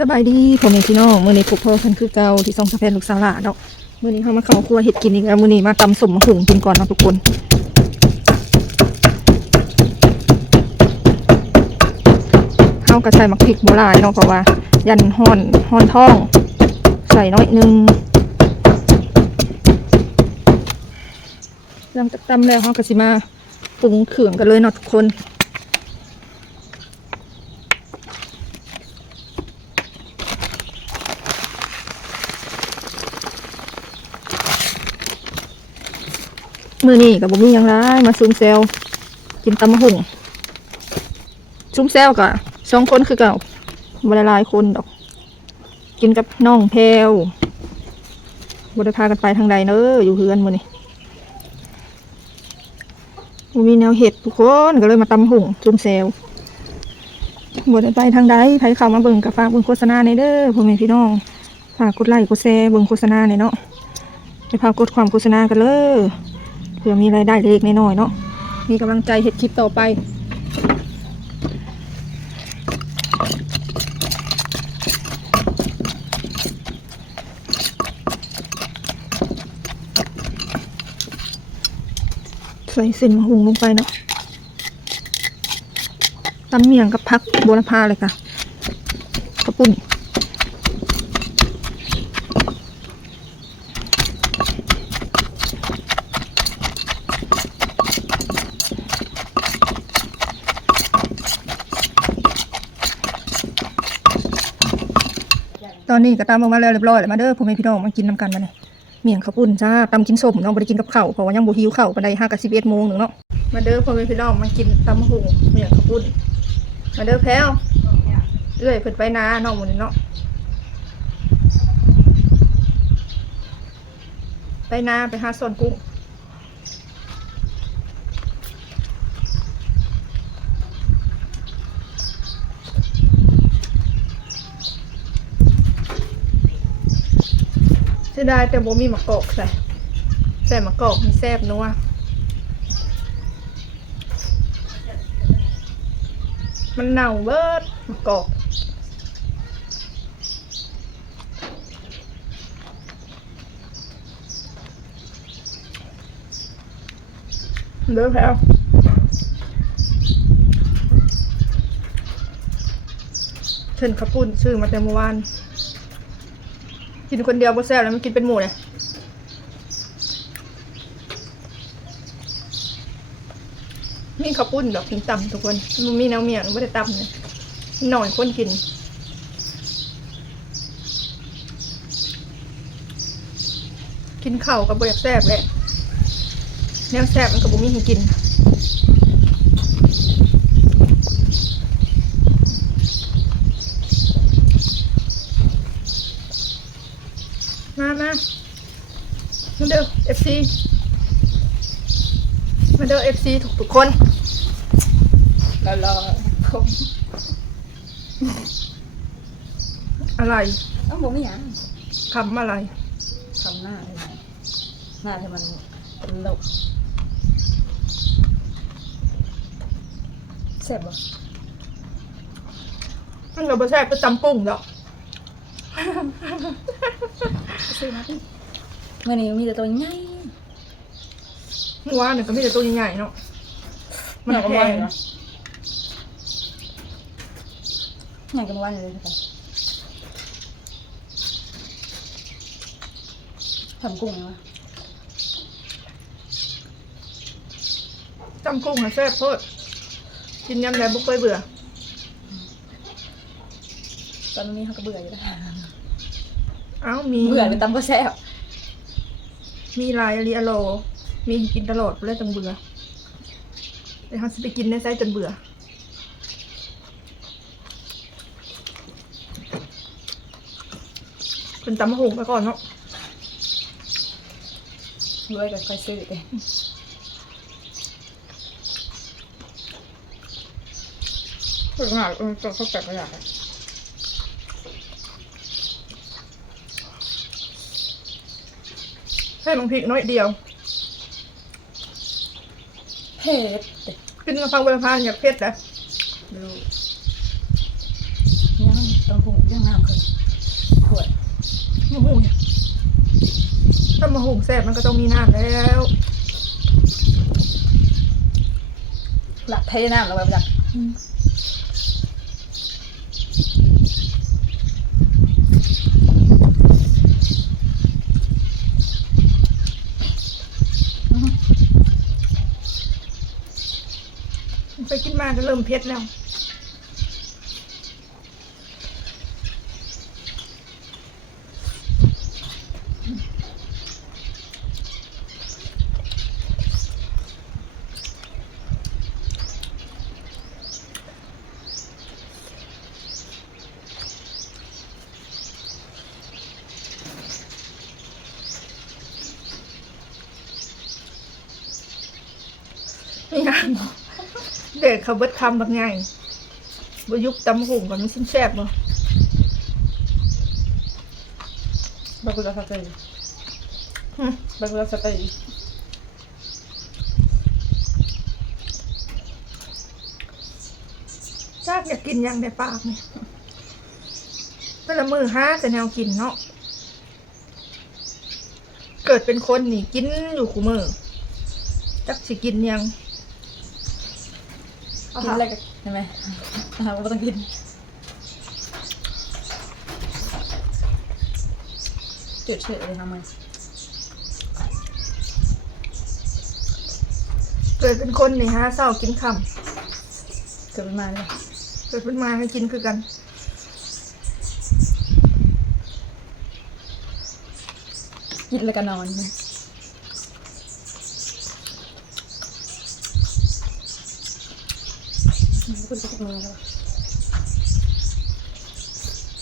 สบายดีผมเองพี่น้องมื้อนี้พวกพ่อเพิ่นคือเก่าที่ส่องสะเพนลูกสาวหลาเนาะมื้อนี้เฮามาเข้าครัวเฮ็ดกินอีกแล้วมื้อนี้มาตำสมมะหุงกินก่อนเนาะทุกคนเฮาก็ใส่มักพริกบ่หลายเนาะเพราะว่า ยันฮ้อนฮ้อนทอง ใส่น้อยนึงหลังจากตำแล้วเฮาก็สิมาปรุงเครื่องกันเลยเนาะทุกคน มือนี่กับบุมียังไรมาซูมเซลกินตำมะหุ่งซูมเซลกับสองคนคือเก่าบริลายคนดอก กินกับน้องแพลวบริพากันไปทางใดเนอะอยู่เฮือนมือนี่บุมีแนวเห็ดทุกคนก็เลยมาตำหุ่งซูมเซลบริไปทางใดใครเข้ามาเบิ่งกับฝากเบิ่งโฆษณาในเด้อพ่อแม่พี่น้องฝากกดไลค์กดแชร์เบิ่งโฆษณาในเนาะไปพากดความโฆษณากันเลย พื่อมีรายได้เล็กๆน้อยๆเนาะมีกำลังใจเห็ดคลิปต่อไปใส่เส้นมะฮุงลงไปเนาะตำเมียงกับพักบัวละพาเลยค่ะกระปุ่น ตอนนี้ก็ตามออกมาแล้วเรียบร้อยแล้วมาเด้อพ่อแม่พี่น้องมากินน้ำกันมาเนี่ยเมี่ยงข้าวปุ้นจ้าตำกินส้มเนาะบ่ได้กินกับข้าวเพราะว่ายังบ่หิวข้าวปานใดห้ากับสิบเอ็ดโมงหนึ่งเนาะมาเด้อพ่อแม่พี่น้องมากินตำมะฮุงเมี่ยงข้าวปุ้นมาเด้อแพ้วเอื้อยเพิ่นไปนาน้องหมื้นี้เนาะไปนาไปหาซ่อนกุ้ง เสียดายแต่บ่มีมะกอกใส่ใส่มะกอกมีแซ่บนัวมันเน่าเบิดมะกอกเด้อแพลวเชิญข้าวปุ้นซื้อมาแต่เมื่อวาน กินคนเดียวบ่แซ่บแล้วมันกินเป็นหมูเลยมีข้าวปุ้นดอกกินต่ำทุกคนมันมีแนวเมียงไม่ได้ต่ำเลยหน่อยคนกินกินข้าวกับบ่อยากแซ่บแหละแนวแซ่บมันกับบ่มีให้กิน มามา มาเด้อ FC มาเด้อ FC ทุกทุกๆคนแล้วรอคมอะไรต้องบอกไม่ยังคำอะไรทำหน้าเลยนะหน้าที่มันตลกเสร็จบ่มันก็บ่ใช่ประจำปรุงดอกซื้อมาพี่ เมื่อนี้มีแต่ตัวใหญ่เมื่อวานเนี่ยก็มีแต่ตัวใหญ่ๆเนาะมันใหญ่กแพว่าวันงเลยใหญ่กว่าวันเลยค่ะทำกุ้งไหมวะจำกุ้งอะแซ่บโพดกินยำใดบ่เคยเบื่อ ตอนนี้เขาก็เบื่ออยู่แล้วเอ้ามีเบื่อเลยตำก็แซ่บ มีหลายอรีอโล มีให้กินตลอดเลยจังเบื่อแต่เขาสิไปกินในไซส์จนเบื่อเป็นตำมะฮุงไปก่อนเนาะรวยกับใครซื้อเลยฝึกงานเออจะเข้าแกะกระดาษ ให้ลงพริกน้อยเดียวเผ็ดกินกะเพราเวลาพานอย่าเผ็ดนะดูยังต้องหุงยังน้ำคนขวดมะฮุงเนี่ยถ้ามะฮุงแซ่บมันก็ต้องมีน้ำแล้วหลักเทน้ำแล้วแบบอยาก ไปกิน มาก็เริ่มเผ็ดแล้วนี่นะ เด็กเขาเบิดคำแบบไงบยุบตำหุ่งก่อนมันชิ้นแซ่บบ่บากุลาสเตย์หึบากุลาสเตย์ชากอยากกินยังในปากเนี่ยแต่ละมือห้าแต่แนวกินเนาะ เกิดเป็นคนนี่กินอยู่คู่มือจักสิกินยัง กินอะไรกันใช่ไหมอาหารก็ต้องกิน จุดเฉยเลยทำไมเกิดเป็นคนนี่ฮะเศร้ากินคเกิดเป็นมาเลยำเกิดเป็นมาให้กินคือกันกินแล้วก็นอนคุณจะกิน มือแล้ว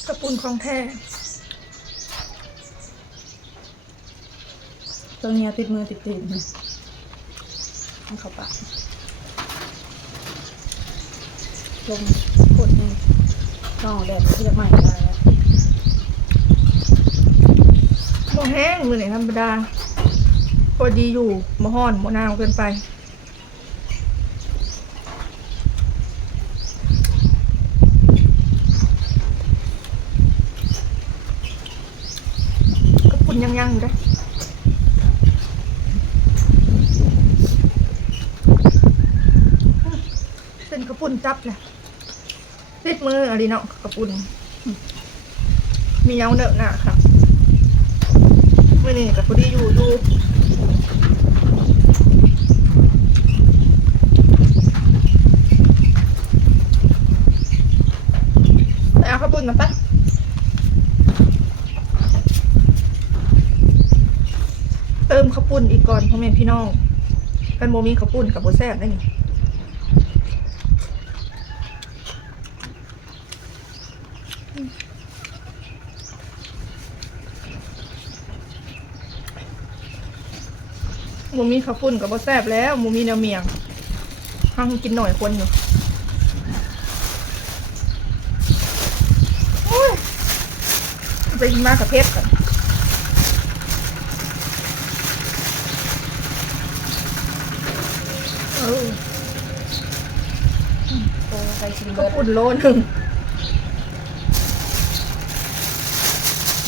กระปุนของแท้ตัวเนี้ยติดมือติดตีนให้เขาปากลมกดนี่นอกแดดที่จะใหม่ได้แล้วโมแห้งมือไหนธรรมดาพอดีอยู่มห้อนมหนาวเกินไป กระปุน ยังยังได้เป็นกระปุนจับเลยติดมืออะไรเนาะกระปุนมีเยาเนอะหนาค่ะมื่อนี้กับพอดีอยู่อยู่เอาข้าวปุ้นมาปะเติม ข้าวปุ้นอีกก่อนพ่อแม่พี่น้องกันโมมีข้าวปุ้นกับโบแซ่บได้นี่โมมีข้าวปุ้นกับโบแซ่บแล้วโมมีแนวเมียงห้างกินหน่อยคนอยู่โอ้ยไปกินมากับเพชรกัน เออ โอ้ใคร กินก็เบิดปุ่นโลหนึ่ง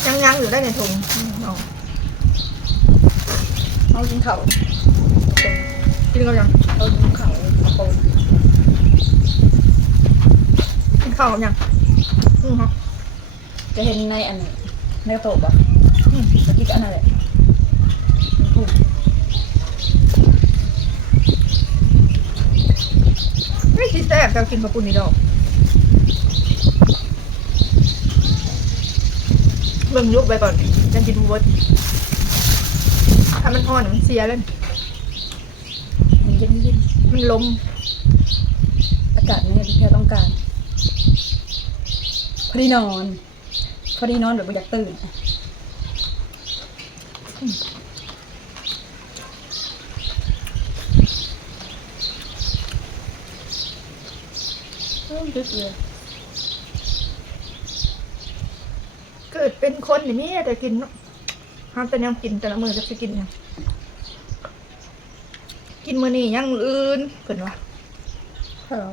ยังยังอยู่ได้ในถุงเอาเขากินเข่ากินกันยังเขากินเข่าโคนกินเขาวกันยังอืมฮะจะเห็นในอันในกระโตบอะตะกี้ก็อันนั้นแหละอืม ไม่คิดแซ่บจะกินกับปุ่นนี่ดอกเบิ่งยุบไปก่อนยังกินบวถ้ามันอ่อนมันเสียเลยมันเย็นเย็นมันลม อากาศนี่ที่แค่ต้องการพอดีนอน พอดีนอนแบบไม่อยากตื่นเออ ดึกเลยเกิดเป็นคนนี่มีแต่กินเนาะห้ามแต่ยังกินแต่ละมือจะไปกินยังกินมือนี่ยังมื้ออื่นเกินวะฮัลโหล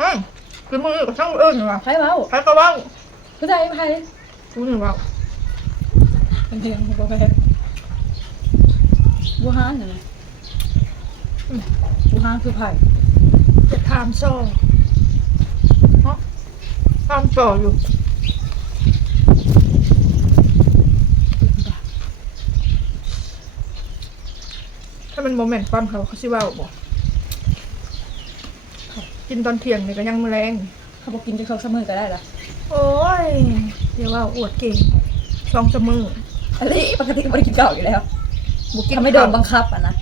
อืมกินมือนี่ก็ช่างมื้ออื่นวะใครเมาใครก็เว่าผู้ชายไพ่พูดถึงว่าเป็นเพลงบัวแพงบัวฮานเนี่ยบัวฮานคือไผ่จะถามซ่อเนาะ ถามต่ออยู่ถ้ามันโมเมนต์ความเขาเขาสิว่าบอกกินตอนเที่ยงนี่ก็ยังมือแรงเขาบอกกินจะเขาเสมอก็ได้ละโอ้ยเดี๋ยวว่าอวดเก่งสองสมืออะไรปกติก็ไม่ได้กินเก่าอยู่แล้วบุกินเขาไม่โดนบังคับอะนะ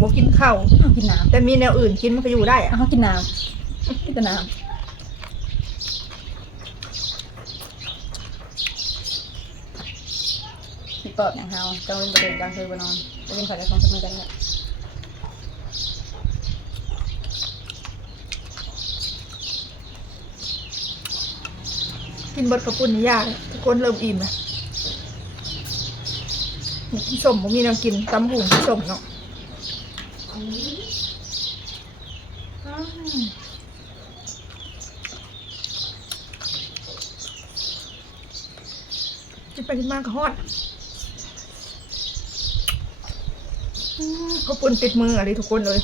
บุกินข้าวอ้าวกินน้แต่มีแนวอื่นกินมันก็อยู่ได้ำอะอ้าวเขากินน้ำกินแต่น้ำ พี่เปิดอย่างเฮาจังเป็นประเด็นกลางคืนบนนอนจะกินไข่กระทงเสมอกันได้กินเบดกระปุ่นนี่ยากทุกคนเริ่มอิ่มนะพี่สมผมมีแนวกินตำหุงพี่สมเนาะกินไปกินมากก็ฮอด ขอบคุณติดมืออะไรทุกคนเลย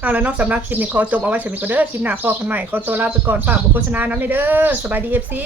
เอาแล้วนอกสำหรับคลิปนี้ขอจบเอาไว้ฉันมีก็เด้อคลิปหน้าพอกันใหม่ขอตัวลาไปก่อนฝากบุคโฆษณาน้ำในเด้อสบายดีเอฟซี